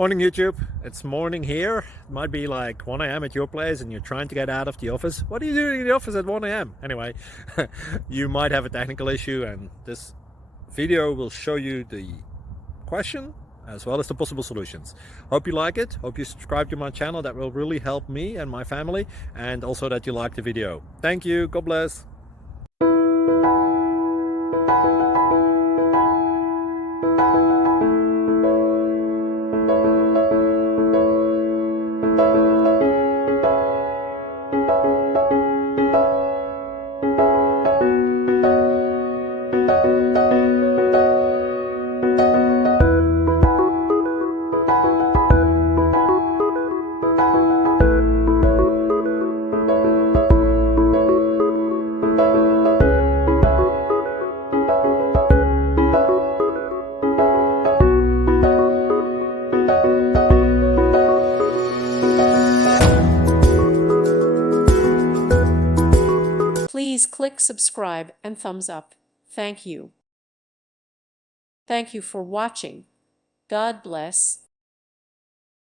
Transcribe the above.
Morning YouTube, it's morning here. It might be like 1 a.m. at your place and you're trying to get out of the office. What are you doing in the office at 1 a.m.? Anyway, you might have a technical issue and this video will show you the question as well as the possible solutions. Hope you like it, hope you subscribe to my channel. That will really help me and my family, and also that you like the video. Thank you, God bless. Please click subscribe and thumbs up. Thank you. Thank you for watching. God bless.